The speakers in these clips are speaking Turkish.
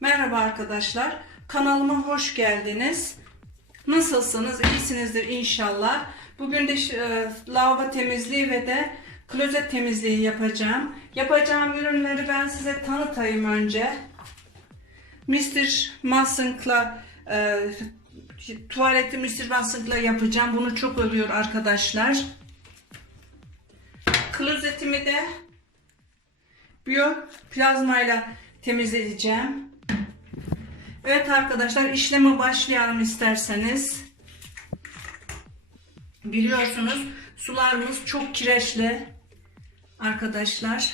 Merhaba arkadaşlar. Kanalıma hoş geldiniz. Nasılsınız? İyisinizdir inşallah. Bugün de e, lavabo temizliği ve de klozet temizliği yapacağım. Yapacağım ürünleri ben size tanıtayım önce. Mr. Massing'la e, tuvaleti Mr. Massing'la yapacağım. Bunu çok övüyor arkadaşlar. Klozetimi de biyo plazmayla temizleyeceğim. Evet arkadaşlar işleme başlayalım isterseniz. Biliyorsunuz sularımız çok kireçli arkadaşlar.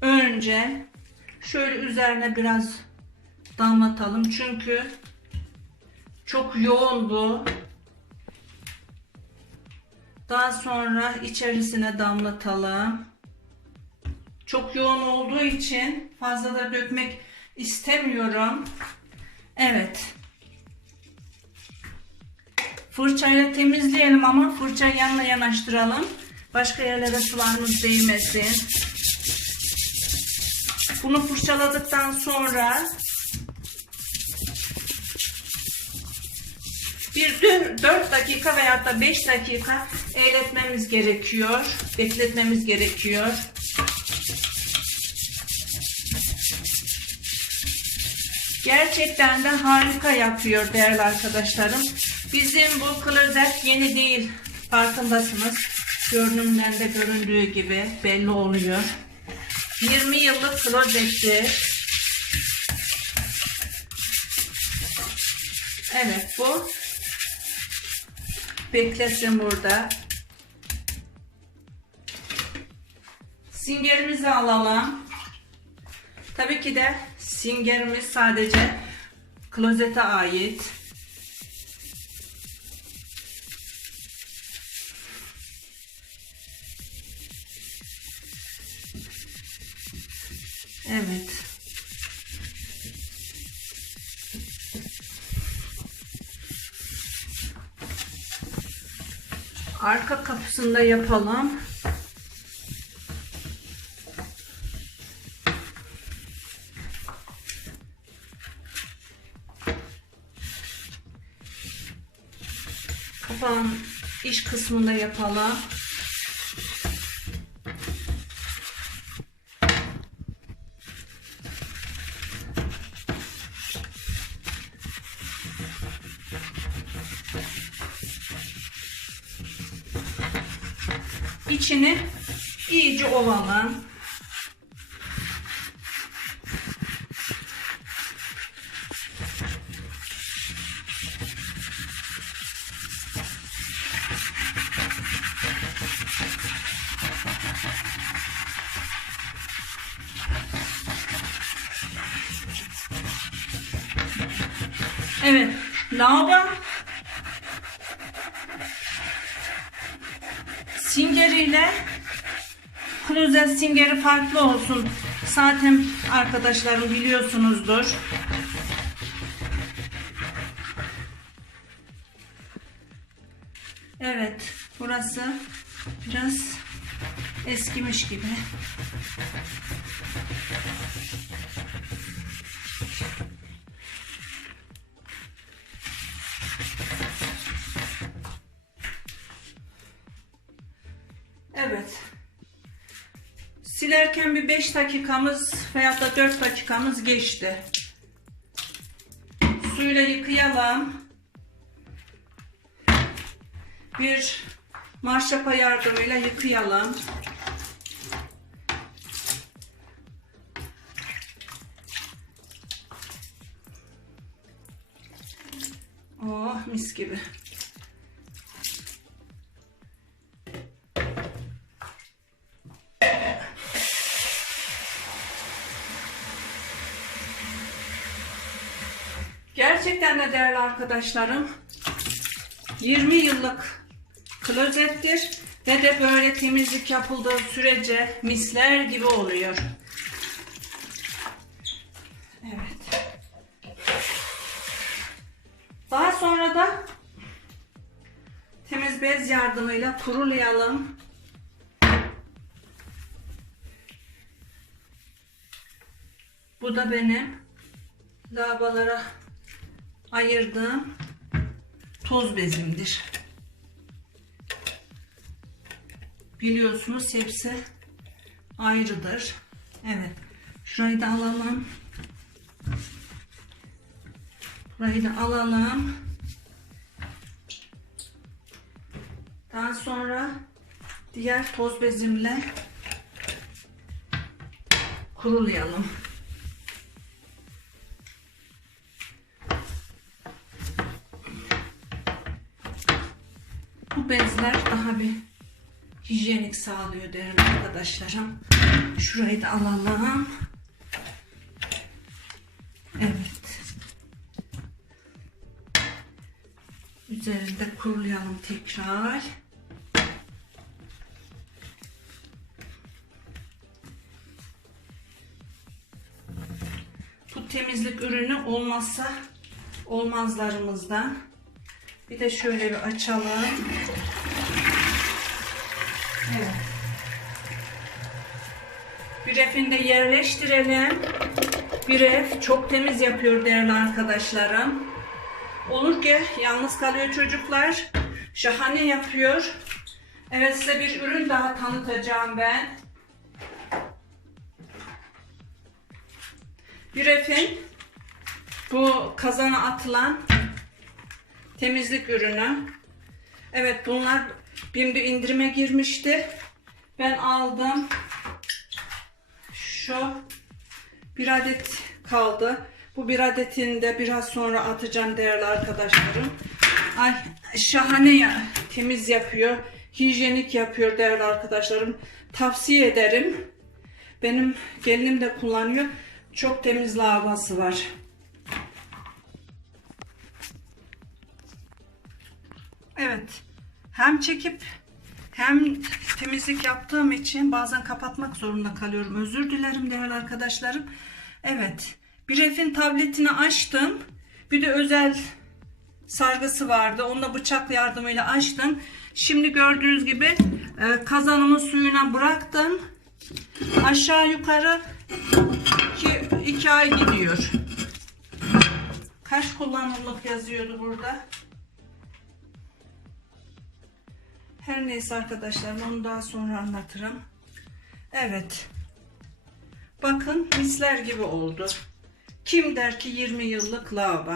Önce şöyle üzerine biraz damlatalım çünkü çok yoğun bu. Daha sonra içerisine damlatalım. Çok yoğun olduğu için fazla da dökmek istemiyorum. Evet. Fırçayla temizleyelim ama fırçayı yanına yanaştıralım. Başka yerlere sularımız değmesin. Bunu fırçaladıktan sonra bir 4 dakika veya da 5 dakika eğletmemiz gerekiyor. Bekletmemiz gerekiyor. Gerçekten de harika yapıyor değerli arkadaşlarım. Bizim bu klozet yeni değil. Farkındasınız. Görünümden de göründüğü gibi belli oluyor. 20 yıllık klozetti. Evet bu. Beklesin burada. Singerimizi alalım. Tabii ki de singerimiz sadece klozete ait. Evet. Arka kapısında yapalım. İç kısmında yapalım. İçini iyice ovalım. Evet, lavabo Singeriyle klozet singeri farklı olsun. Zaten arkadaşlarım biliyorsunuzdur. Evet, burası biraz eskimiş gibi. Evet. Silerken bir 5 dakikamız veya da 4 dakikamız geçti. Suyla yıkayalım. Bir marşapa yardımıyla yıkayalım. Oh mis gibi. Gerçekten de değerli arkadaşlarım 20 yıllık klozettir ve de böyle temizlik yapıldığı sürece misler gibi oluyor. Evet. Daha sonra da temiz bez yardımıyla kurulayalım. Bu da benim lavalara ayırdığım toz bezimdir. Biliyorsunuz hepsi ayrıdır. Evet. Şurayı da alalım. Burayı da alalım. Daha sonra diğer toz bezimle kurulayalım. Bir hijyenik sağlıyor değerli arkadaşlarım. Şurayı da alalım. Evet. Üzerinde kurulayalım tekrar. Bu temizlik ürünü olmazsa olmazlarımızdan. Bir de şöyle bir açalım. Evet. Bir refinde yerleştirelim. Bir ref çok temiz yapıyor değerli arkadaşlarım. Olur ki yalnız kalıyor çocuklar. Şahane yapıyor. Evet size bir ürün daha tanıtacağım ben. Bir refin bu kazana atılan temizlik ürünü. Evet bunlar BİM'de indirime girmişti. Ben aldım. Şu bir adet kaldı. Bu bir adetini de biraz sonra atacağım değerli arkadaşlarım. Ay şahane ya, temiz yapıyor. Hijyenik yapıyor değerli arkadaşlarım. Tavsiye ederim. Benim gelinim de kullanıyor. Çok temiz lavabası var. Evet. Hem çekip hem temizlik yaptığım için bazen kapatmak zorunda kalıyorum. Özür dilerim değerli arkadaşlarım. Evet. Bir refin tabletini açtım. Bir de özel sargısı vardı. Onu da bıçak yardımıyla açtım. Şimdi gördüğünüz gibi e, kazanımın suyuna bıraktım. Aşağı yukarı 2 ay gidiyor. Kaç kullanımlık yazıyordu burada? Her neyse arkadaşlar onu daha sonra anlatırım. Evet. Bakın misler gibi oldu. Kim der ki 20 yıllık lavabo.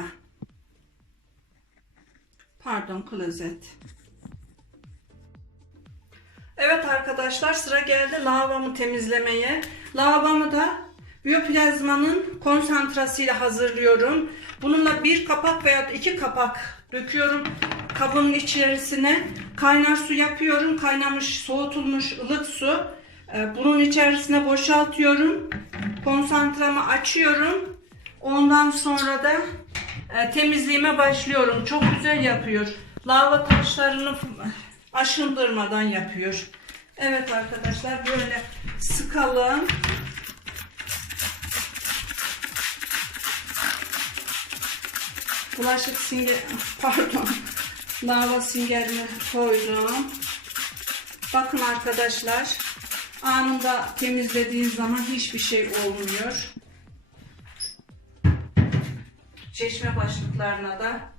Pardon klozet. Evet arkadaşlar sıra geldi lavabomu temizlemeye. Lavabomu da biyoplazmanın konsantrasıyla hazırlıyorum. Bununla bir kapak veya iki kapak döküyorum kabın içerisine. Kaynar su yapıyorum. Kaynamış, soğutulmuş ılık su. Ee, Bunun içerisine boşaltıyorum. Konsantramı açıyorum. Ondan sonra da e, temizliğime başlıyorum. Çok güzel yapıyor. Lava taşlarını aşındırmadan yapıyor. Evet arkadaşlar böyle sıkalım. Bulaşık sünger pardon lava süngerini koydum. Bakın arkadaşlar anında temizlediğin zaman hiçbir şey olmuyor. Çeşme başlıklarına da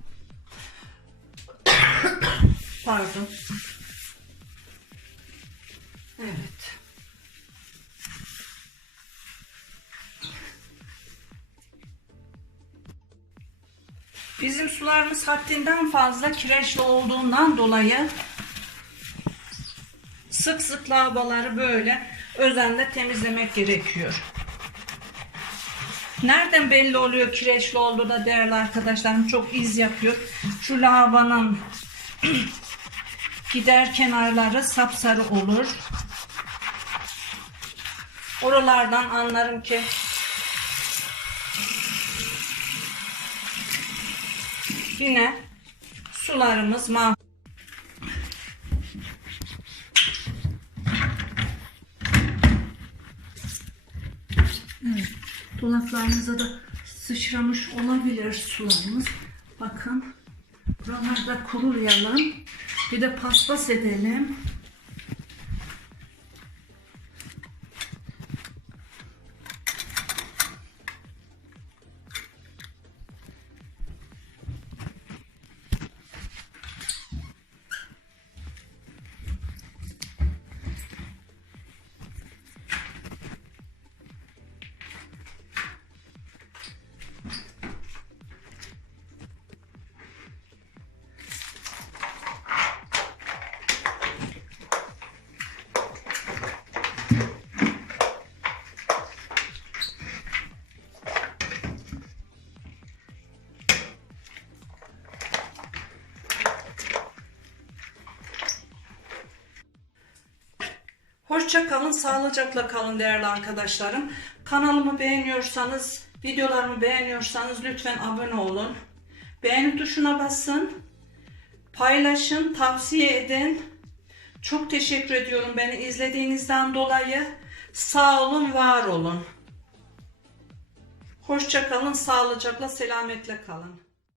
pardon. Evet. Bizim sularımız haddinden fazla kireçli olduğundan dolayı sık sık lavaboları böyle özenle temizlemek gerekiyor. Nereden belli oluyor kireçli olduğu da değerli arkadaşlarım çok iz yapıyor. Şu lavabonun gider kenarları sapsarı olur. Oralardan anlarım ki yine sularımız mah Evet, dolaplarımıza da sıçramış olabilir sularımız. Bakın buralarda kurulayalım. Bir de paspas edelim. Hoşça kalın, sağlıcakla kalın değerli arkadaşlarım. Kanalımı beğeniyorsanız, videolarımı beğeniyorsanız lütfen abone olun. Beğeni tuşuna basın. Paylaşın, tavsiye edin. Çok teşekkür ediyorum beni izlediğinizden dolayı. Sağ olun, var olun. Hoşça kalın, sağlıcakla, selametle kalın.